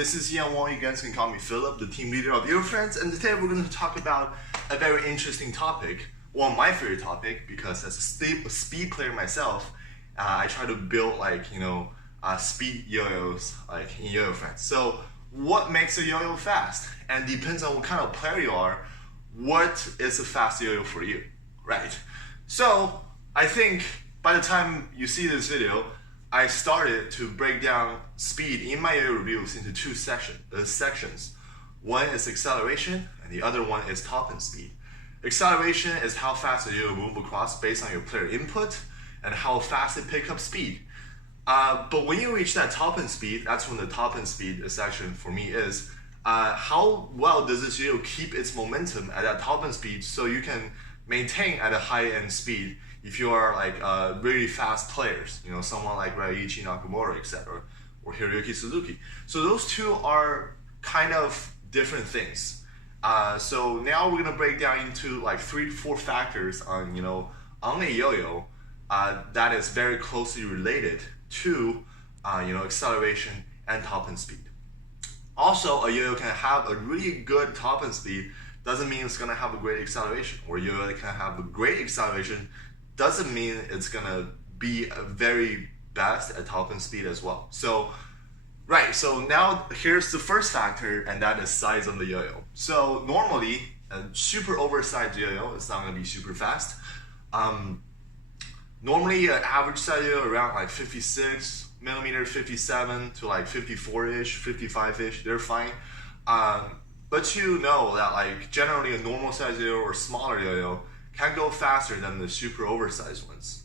this is Yan Wang. You guys can call me Philip, the team leader of Yo Friends, and today we're going to talk about a very interesting topic. Well, my favorite topic, because as a speed player myself, I try to build speed yo-yos in Yo Friends. So what makes a yo-yo fast? And depends on what kind of player you are, what is a fast yo-yo for you, right? So I think by the time you see this video, I started to break down speed in my yo-yo reviews into two sections. One is acceleration, and the other one is top-end speed. Acceleration is how fast the yo-yo move across based on your player input and how fast it picks up speed. But when you reach that top-end speed, that's when the top-end speed section for me is how well does this yo-yo keep its momentum at that top-end speed so you can maintain at a high-end speed if you are really fast players, someone like Ryuichi Nakamura, etc., or Hiroyuki Suzuki. So those two are kind of different things. So now we're gonna break down into 3 to 4 factors on a yo-yo that is very closely related to acceleration and top-end speed. Also, a yo-yo can have a really good top-end speed, doesn't mean it's gonna have a great acceleration, or a yo-yo can have a great acceleration, doesn't mean it's gonna be a very best at top-end speed as well. So now here's the first factor, and that is size of the yo-yo. So normally, a super oversized yo-yo is not gonna be super fast. Normally, an average size yo-yo around 56 millimeter, 57 to 54-ish, 55-ish, they're fine. But you know that generally a normal size yo-yo or smaller yo-yo can go faster than the super oversized ones.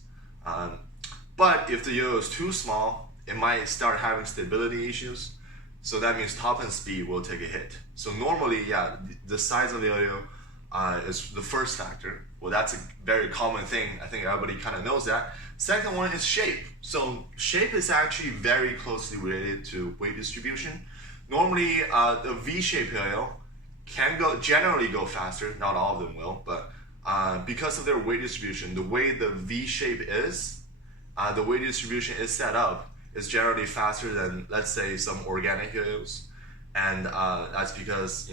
But if the yo-yo is too small, it might start having stability issues. So that means top-end speed will take a hit. So normally, yeah, the size of the yo-yo is the first factor. Well, that's a very common thing. I think everybody kind of knows that. Second one is shape. So shape is actually very closely related to weight distribution. Normally, the V-shape yo-yo can generally go faster. Not all of them will, but because of their weight distribution, the way the V shape is, the weight distribution is set up is generally faster than, let's say, some organic yo-yos. And that's because,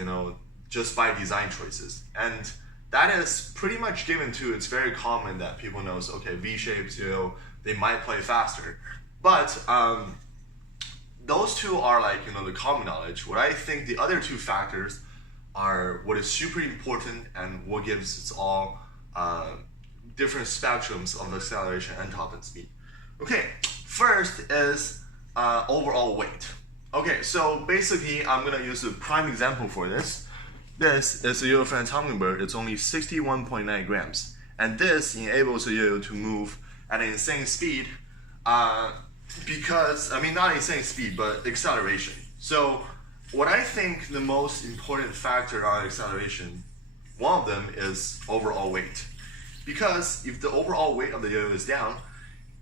just by design choices. And that is pretty much given to, it's very common that people know, okay, V-shapes, they might play faster. But those two are the common knowledge. What I think the other two factors are what is super important and what gives us all different spectrums of acceleration and top-end speed. Okay, first is overall weight. Okay, so basically I'm gonna use a prime example for this. This is a Yo Friends Hummingbird. It's only 61.9 grams. And this enables a yo-yo to move at an insane speed because, not insane speed, but acceleration. So what I think the most important factor on acceleration, one of them is overall weight. Because if the overall weight of the yo-yo is down,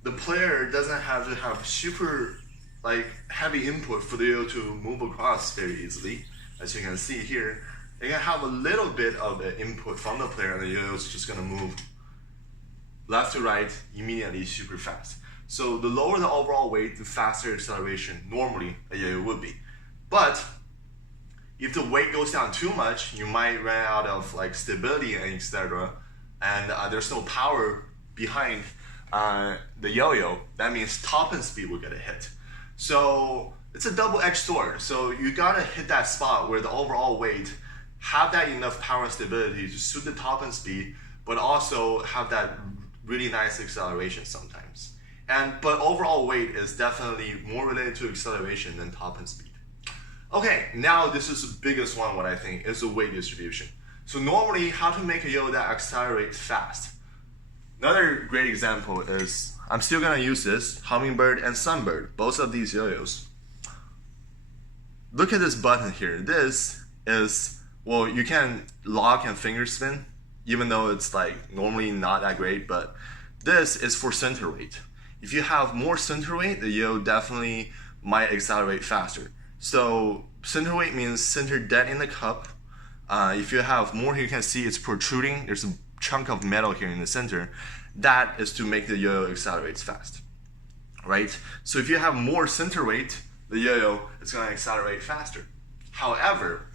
the player doesn't have to have super heavy input for the yo-yo to move across very easily. As you can see here, they can have a little bit of input from the player, and the yo-yo is just gonna move left to right immediately super fast. So the lower the overall weight, the faster acceleration normally a yo-yo would be. But if the weight goes down too much, you might run out of stability and etc. And there's no power behind the yo-yo. That means top-end speed will get a hit. So it's a double-edged sword. So you gotta hit that spot where the overall weight have that enough power and stability to suit the top-end speed, but also have that really nice acceleration sometimes. But overall weight is definitely more related to acceleration than top-end speed. Okay, now this is the biggest one, what I think, is the weight distribution. So normally, how to make a yo-yo that accelerates fast. Another great example is, I'm still gonna use this, Hummingbird and Sunbird, both of these yo-yos. Look at this button here. This is, well, you can lock and finger spin, even though it's normally not that great, but this is for center weight. If you have more center weight, the yo definitely might accelerate faster. So center weight means center dead in the cup. If you have more here, you can see it's protruding. There's a chunk of metal here in the center. That is to make the yo-yo accelerate fast, right? So if you have more center weight, the yo-yo is going to accelerate faster. However,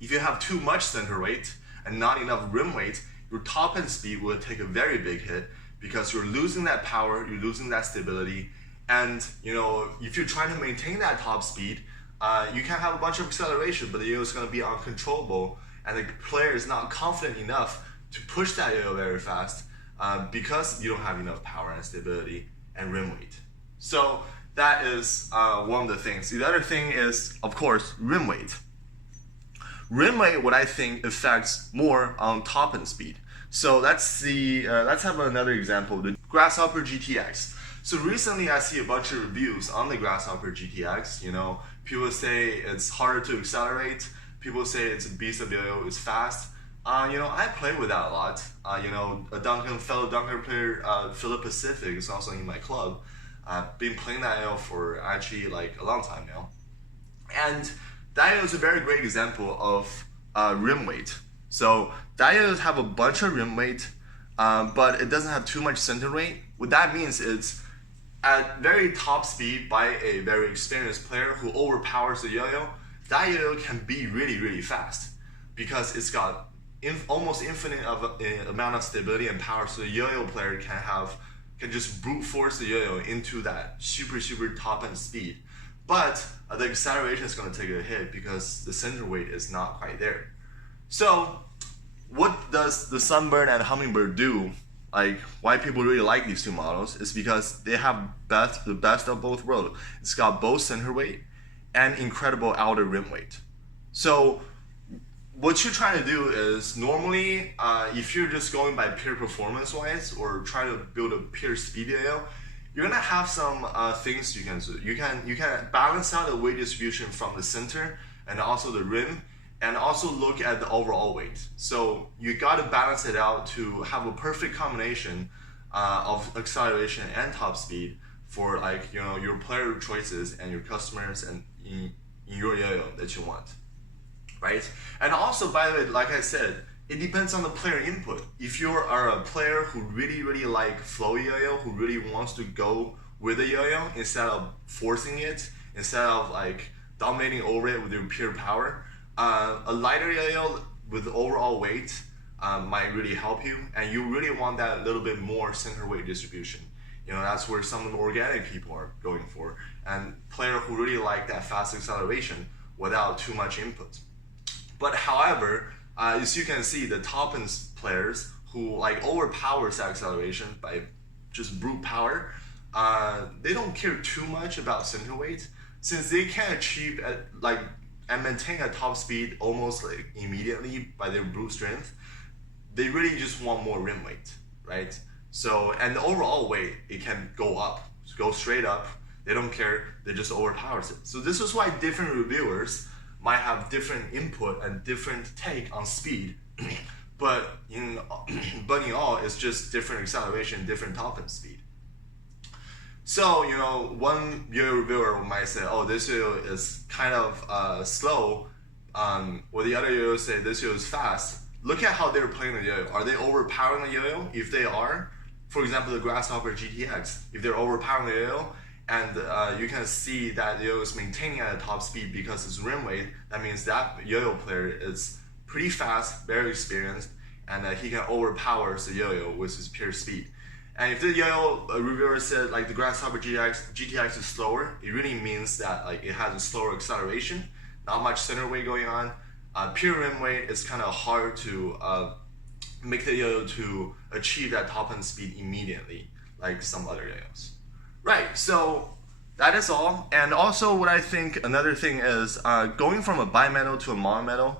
if you have too much center weight and not enough rim weight, your top end speed will take a very big hit because you're losing that power, you're losing that stability, and if you're trying to maintain that top speed, you can have a bunch of acceleration, but the yo-yo is going to be uncontrollable, and the player is not confident enough to push that yo-yo very fast because you don't have enough power and stability and rim weight. So that is one of the things. The other thing is, of course, rim weight. Rim weight, what I think affects more on top end speed. So let's have another example, the Grasshopper GTX. So recently I see a bunch of reviews on the Grasshopper GTX. People say it's harder to accelerate. People say it's a beast of yo-yo, it's fast. I play with that a lot. A fellow Dunker player, Philip Pacific, is also in my club. I've been playing that yo for actually like a long time now. And that yo is a very great example of rim weight. So that yo have a bunch of rim weight, but it doesn't have too much center weight. What that means is at very top speed by a very experienced player who overpowers the yo-yo, that yo can be really, really fast because it's got almost infinite amount of stability and power. So the yo-yo player can just brute force the yo-yo into that super, super top end speed. But the acceleration is going to take a hit because the center weight is not quite there. So what does the Sunbird and Hummingbird do? Like why people really like these two models is because they have the best of both worlds. It's got both center weight and incredible outer rim weight. So what you're trying to do is normally, if you're just going by pure performance wise or trying to build a pure speed yo-yo, you're gonna have some things you can do. You can balance out the weight distribution from the center and also the rim, and also look at the overall weight. So you gotta balance it out to have a perfect combination of acceleration and top speed for your player choices and your customers and in your yo-yo that you want, right? And also, by the way, like I said, it depends on the player input. If you are a player who really, really like flowy yo-yo, who really wants to go with the yo-yo instead of forcing it, instead of dominating over it with your pure power, a lighter yo-yo with overall weight might really help you, and you really want that little bit more center weight distribution. That's where some of the organic people are going for, and players who really like that fast acceleration without too much input. But however, as you can see, the top end players who overpowers that acceleration by just brute power, they don't care too much about center weight, since they can achieve and maintain a top speed almost immediately by their brute strength. They really just want more rim weight, right? So, and the overall weight, it can go up, go straight up. They don't care, they just overpowers it. So this is why different reviewers might have different input and different take on speed, but in all, it's just different acceleration, different top end speed. So, one yo-yo reviewer might say, oh, this yo-yo is kind of slow, or the other yo-yo say this yo-yo is fast. Look at how they're playing the yo-yo. Are they overpowering the yo-yo? If they are, for example, the Grasshopper GTX, if they're overpowering the yo-yo, and you can see that the yo-yo is maintaining at a top speed because it's rim weight, that means that yo-yo player is pretty fast, very experienced, and he can overpower the yo-yo with his pure speed. And if the yo-yo reviewer said the Grasshopper GTX is slower, it really means that it has a slower acceleration, not much center weight going on. Pure rim weight is kind of hard to make the yo-yo to achieve that top end speed immediately, like some other yo-yos. Right, so that is all. And also what I think another thing is going from a bimetal to a monometal,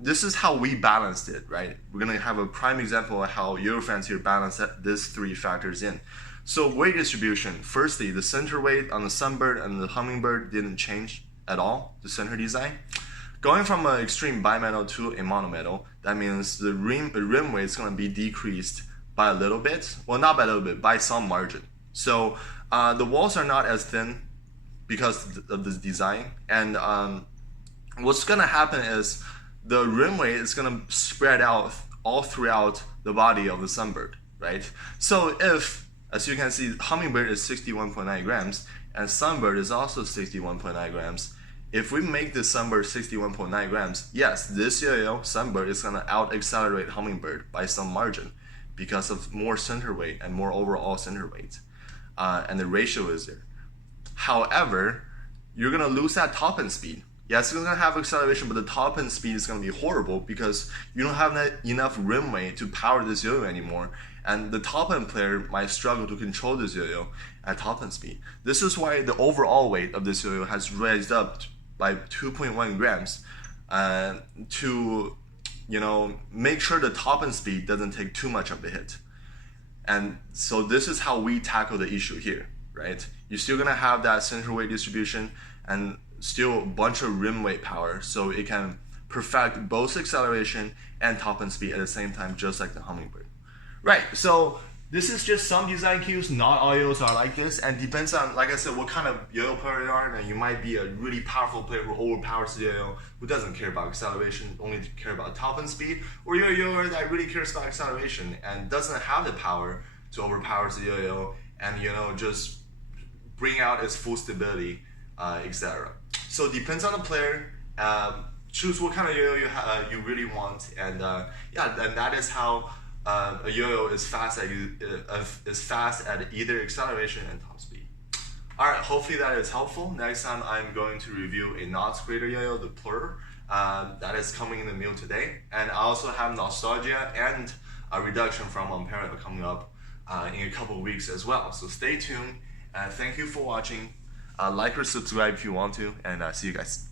this is how we balanced it, right? We're gonna have a prime example of how yo-yo fans here balance these three factors in. So weight distribution, firstly, the center weight on the Sunbird and the Hummingbird didn't change at all, the center design. Going from an extreme bimetal to a monometal, that means the rim weight is gonna be decreased by a little bit. Well, not by a little bit, by some margin. So the walls are not as thin because of this design, and what's gonna happen is the rim weight is gonna spread out all throughout the body of the Sunbird, right? So if As you can see, Hummingbird is 61.9 grams, and Sunbird is also 61.9 grams. If we make this Sunbird 61.9 grams, yes, this yo-yo, Sunbird, is gonna out-accelerate Hummingbird by some margin because of more center weight and more overall center weight. And the ratio is there. However, you're gonna lose that top end speed. Yes, it's gonna have acceleration, but the top end speed is gonna be horrible because you don't have enough rim weight to power this yo-yo anymore. And the top end player might struggle to control this yo-yo at top end speed. This is why the overall weight of this yo-yo has raised up by 2.1 grams to, make sure the top end speed doesn't take too much of a hit. And so this is how we tackle the issue here, right? You're still gonna have that center weight distribution and still a bunch of rim weight power, so it can perfect both acceleration and top end speed at the same time, just like the Hummingbird. Right, so this is just some design cues. Not all yo-yos are like this, and depends on, like I said, what kind of yo-yo player you are. And you might be a really powerful player who overpowers the yo-yo, who doesn't care about acceleration, only care about top end speed, or you're a yo-yo that really cares about acceleration and doesn't have the power to overpower the yo-yo and just bring out its full stability, etc. So it depends on the player. Choose what kind of yo-yo you really want, and and that is how a yo-yo is fast at either acceleration and top speed. All right, hopefully that is helpful. Next time I'm going to review a knots greater yo-yo, the Plur, that is coming in the mail today, and I also have Nostalgia and a reduction from Ampere coming up in a couple of weeks as well. So stay tuned. Thank you for watching. Like or subscribe if you want to, and see you guys.